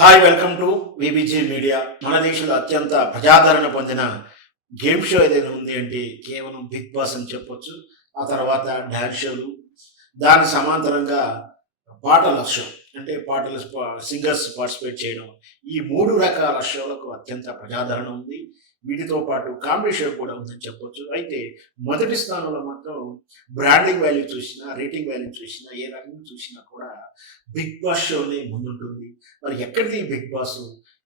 Hi welcome to VBG media. మన దేశంలో అత్యంత ప్రజాదరణ పొందిన గేమ్ షో ఏదైనా ఉంది అంటే కేవలం బిగ్ బాస్ అని చెప్పొచ్చు. ఆ తర్వాత డాన్స్ షోలు, దాని సమాంతరంగా పాటల షో అంటే పాటలు సింగర్స్ పార్టిసిపేట్ చేయడం. ఈ 3 రకాల షోలకు అత్యంత ప్రజాదరణ ఉంది. వీటితో పాటు కామెడీ షో కూడా ఉందని చెప్పొచ్చు. అయితే మొదటి స్థానంలో మాత్రం బ్రాండింగ్ వాల్యూ చూసినా, రేటింగ్ వాల్యూ చూసినా, ఏ రకంగా చూసినా కూడా బిగ్ బాస్ షోనే ముందుంటుంది. మరి ఎక్కడిది ఈ బిగ్ బాస్?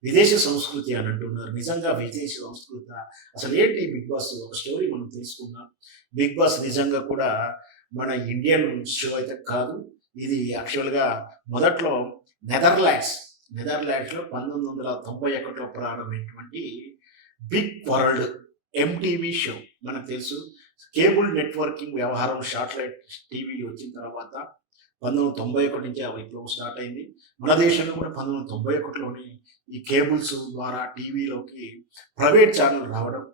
విదేశీ సంస్కృతి అని అంటున్నారు. నిజంగా విదేశీ సంస్కృత? అసలు ఏంటి ఈ బిగ్ బాస్? ఒక స్టోరీ మనం తెలుసుకుందాం. బిగ్ బాస్ నిజంగా కూడా మన ఇండియన్ షో అయితే కాదు. ఇది యాక్చువల్‌గా మొదట్లో నెదర్లాండ్స్, నెదర్లాండ్స్‌లో 1991లో ప్రారంభమైనటువంటి బిగ్ వరల్డ్ ఎంటీవీ షో. మనకు తెలుసు కేబుల్ నెట్వర్కింగ్ వ్యవహారం శాటిలైట్ టీవీ వచ్చిన తర్వాత 1991 నుంచి ఆ విప్లవం స్టార్ట్ అయింది. మన దేశంలో కూడా 1991లోనే ఈ కేబుల్స్ ద్వారా టీవీలోకి ప్రైవేట్ ఛానల్ రావడం,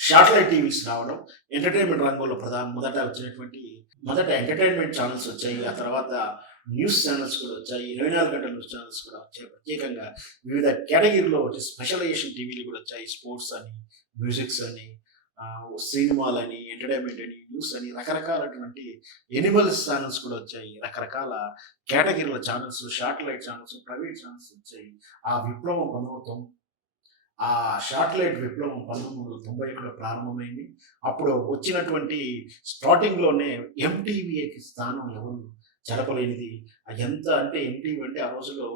శాటిలైట్ టీవీస్ రావడం, ఎంటర్‌టైన్‌మెంట్ రంగంలో మొదట వచ్చినటువంటి మొదట ఎంటర్‌టైన్‌మెంట్ ఛానెల్స్ వచ్చాయి. ఆ తర్వాత న్యూస్ ఛానెల్స్ కూడా వచ్చాయి. 24 గంటల న్యూస్ ఛానెల్స్ కూడా వచ్చాయి. ప్రత్యేకంగా వివిధ కేటగిరీలో వచ్చి స్పెషలైజేషన్ టీవీలు కూడా వచ్చాయి. స్పోర్ట్స్ అని, మ్యూజిక్స్ అని, సినిమాలని, ఎంటర్‌టైన్‌మెంట్ అని, న్యూస్ అని రకరకాలటువంటి ఎనిమల్స్ ఛానెల్స్ కూడా వచ్చాయి. రకరకాల కేటగిరీల channels, satellite channels, private channels వచ్చాయి. ఆ విప్లవం ఆ శాటిలైట్ విప్లవం 1991లో ప్రారంభమైంది. అప్పుడు వచ్చినటువంటి స్టార్టింగ్‌లోనే ఎంటీవీకి స్థానం ఎవరు జరపలేనిది. ఎంత అంటే ఎంటీవీ అంటే ఆ రోజుల్లో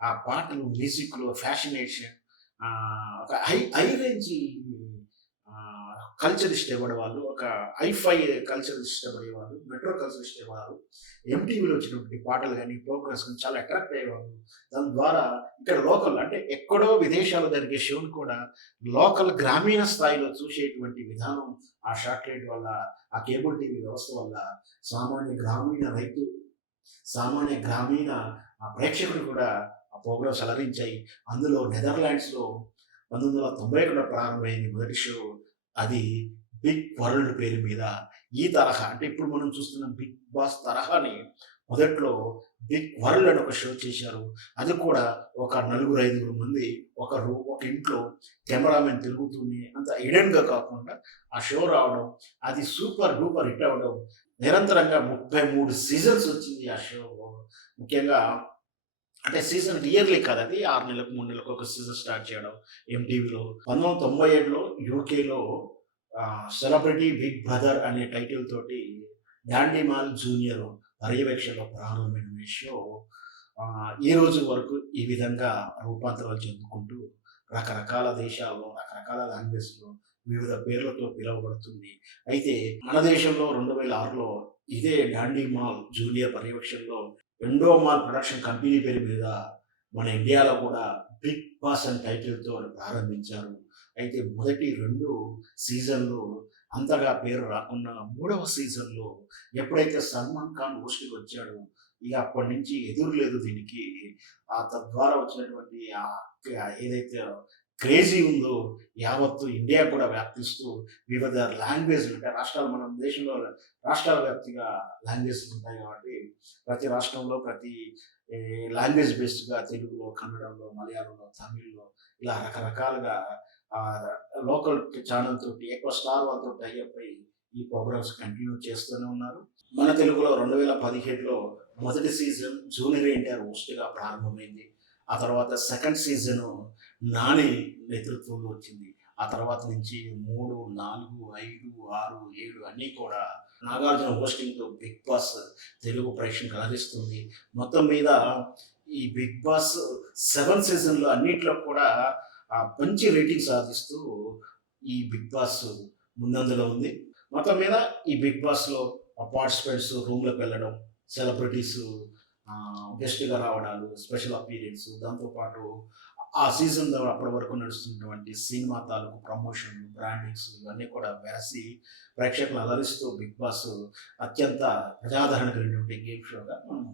ఆ పాటలు, మ్యూజిక్‌లు, ఫ్యాషనేషన్ ఒక హై రేంజ్ కల్చర్ ఇష్టపడేవాళ్ళు. ఒక హైఫై కల్చర్ ఇష్టపడేవాళ్ళు. మెట్రో కల్చర్ ఇష్టపడేవారు. ఎంటీవీలో వచ్చినటువంటి పాటలు గాని, ప్రోగ్రామ్స్ గాని చాలా అట్రాక్ట్ అయ్యేవాళ్ళు. దాని ద్వారా ఇక్కడ లోకల్ అంటే ఎక్కడో విదేశాల్లో జరిగే షోని కూడా లోకల్ గ్రామీణ స్థాయిలో చూసేటువంటి విధానం ఆ శాటిలైట్ వల్ల, ఆ కేబుల్ టీవీ వ్యవస్థ వల్ల సామాన్య గ్రామీణ రైతు, సామాన్య గ్రామీణ ప్రేక్షకులు కూడా ఆ ప్రోగ్రామ్స్ అలరించాయి. అందులో నెదర్లాండ్స్‌లో 1991లో ప్రారంభమైంది మొదటి షో. అది బిగ్ వరల్డ్ పేరు మీద ఈ తరహా అంటే ఇప్పుడు మనం చూస్తున్న బిగ్ బాస్ తరహాని మొదట్లో బిగ్ వరల్డ్ అని ఒక షో చేశారు. అది కూడా ఒక నలుగురు, ఐదుగురు మంది ఒక ఇంట్లో కెమెరామెన్ తిరుగుతూనే అంత హిడెన్‌గా కాకుండా ఆ షో రావడం, అది సూపర్ డూపర్ హిట్ అవ్వడం, నిరంతరంగా 33 సీజన్స్ వచ్చింది ఆ షో. ముఖ్యంగా అంటే సీజన్ ఇయర్లీ కాదు, అది 6 నెలలకు, 3 నెలలకు ఒక సీజన్ స్టార్ట్ చేయడం ఎంటీవీలో. 1997లో యూకేలో 'సెలబ్రిటీ బిగ్ బ్రదర్' అనే టైటిల్ తోటి డాండీ మాల్ జూనియర్ పర్యవేక్షణలో ప్రారంభమైన ఈ షో ఈ రోజు వరకు ఈ విధంగా రూపాంతరాలు చెందుకుంటూ రకరకాల దేశాల్లో, రకరకాల లాంగ్వేజ్‌లో వివిధ పేర్లతో పిలువబడుతుంది. అయితే మన దేశంలో 2006లో ఇదే డాండీ మాల్ జూనియర్ పర్యవేక్షణలో ఎండోమాల్ ప్రొడక్షన్ కంపెనీ పేరు మీద మన ఇండియాలో కూడా బిగ్ బాస్ అని టైటిల్‌తో ప్రారంభించారు. అయితే మొదటి 2 సీజన్‌లు అంతగా పేరు రాకున్నా మూడవ సీజన్‌లో ఎప్పుడైతే సల్మాన్ ఖాన్ హోస్ట్‌గా వచ్చాడో ఇక అప్పటినుంచి ఎదురులేదు దీనికి. తద్వారా వచ్చినటువంటి ఏదైతే క్రేజీ ఉందో యావత్తు ఇండియా కూడా వ్యాప్తిస్తూ వివిధ లాంగ్వేజ్‌లు అంటే రాష్ట్రాలు మన దేశంలో రాష్ట్రాల వ్యాప్తిగా లాంగ్వేజ్‌లు ఉంటాయి కాబట్టి ప్రతి రాష్ట్రంలో ప్రతి ఈ లాంగ్వేజ్ బేస్డ్‌గా తెలుగులో, కన్నడంలో, మలయాళంలో, తమిళ్‌లో ఇలా రకరకాలుగా ఆహ్, లోకల్ ఛానెల్ తోటి ఎక్కువ స్టార్ వాళ్ళతో టై అప్ అయ్యి ఈ ప్రోగ్రామ్స్ కంటిన్యూ చేస్తూనే ఉన్నారు. మన తెలుగులో 2017లో మొదటి సీజన్ జూనియర్ ఎన్టీఆర్ హోస్ట్‌గా ప్రారంభమైంది. ఆ తర్వాత సెకండ్ సీజను నాని నేతృత్వంలో వచ్చింది. ఆ తర్వాత నుంచి 3, 4, 5, 6, 7 అన్నీ కూడా నాగార్జున హోస్టింగ్‌తో బిగ్ బాస్ తెలుగు ప్రేక్షకులను అలరిస్తుంది. మొత్తం మీద ఈ బిగ్ బాస్ 7 సీజన్‌లో అన్నిట్లో కూడా మంచి రేటింగ్ సాధిస్తూ ఈ బిగ్ బాస్ ముందంజలో ఉంది. మొత్తం మీద ఈ బిగ్ బాస్‌లో పార్టిసిపెంట్స్ రూమ్‌లోకి వెళ్ళడం, సెలబ్రిటీస్ గెస్ట్‌గా రావడాలు, స్పెషల్ అపియరెన్స్, దాంతో పాటు ఆ సీజన్ అప్పటి వరకు నడుస్తున్నటువంటి సినిమా తాలూకు ప్రమోషన్‌లు, బ్రాండింగ్స్ ఇవన్నీ కూడా వెరసి ప్రేక్షకులను అలరిస్తూ బిగ్ బాస్ అత్యంత ప్రజాదరణ కలిగినటువంటి గేమ్ షోగా మనం